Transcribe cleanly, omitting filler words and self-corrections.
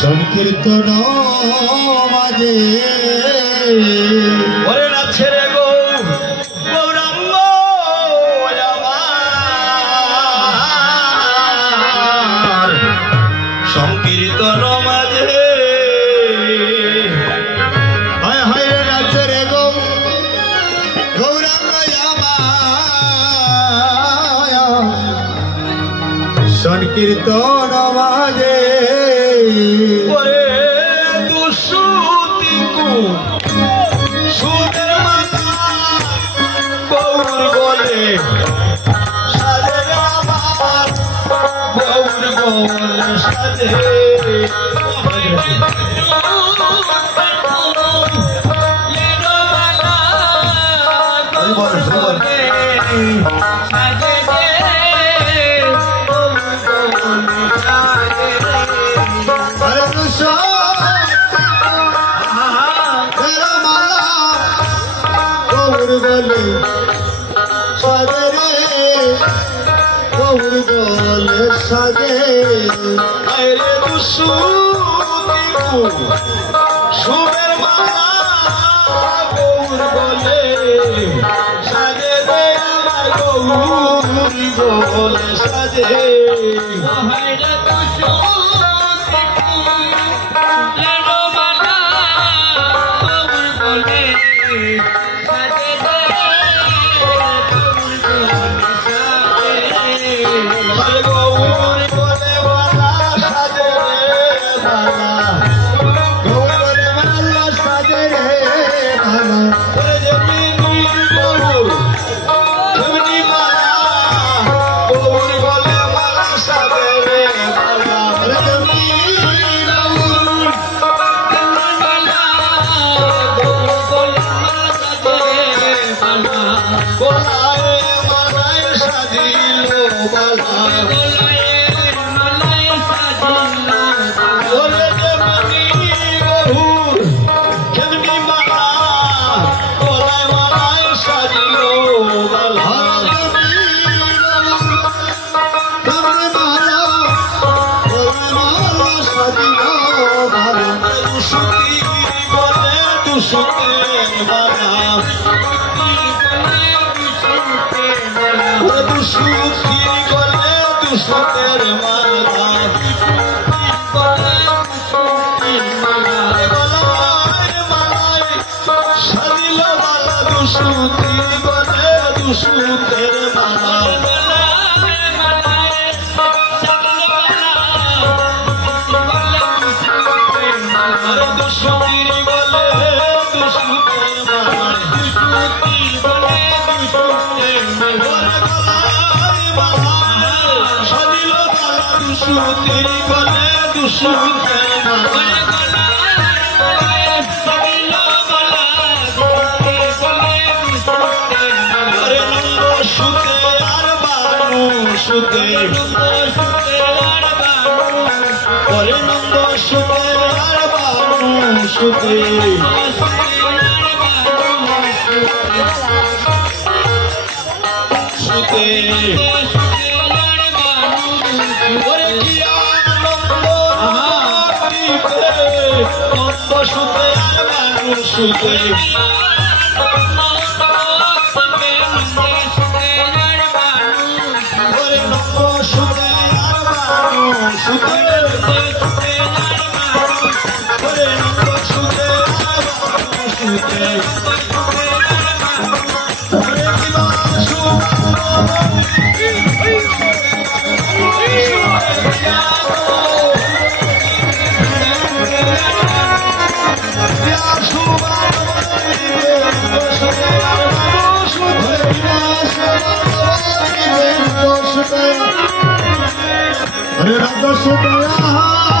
সংকীর্তন মাঝে ওরে নাচে রে গো গৌরাঙ্গ আমার সংকীর্তন মাঝে হায় হায় রে নাচে রে গো গৌরাঙ্গ আমার সংকীর্তন মাঝে ওরে দুসুতিকু সুদের মালা গৌর বলে সাজে আমার গৌর বলে সাজে সাজে আরে দুসুতিকু সুদের মালা গৌর বলে সাজে রে আমার গৌর বলে সাজে আরে দুসুতিকু সুদের মালা গৌর বলে সাজে রে Hare Rama Sudaya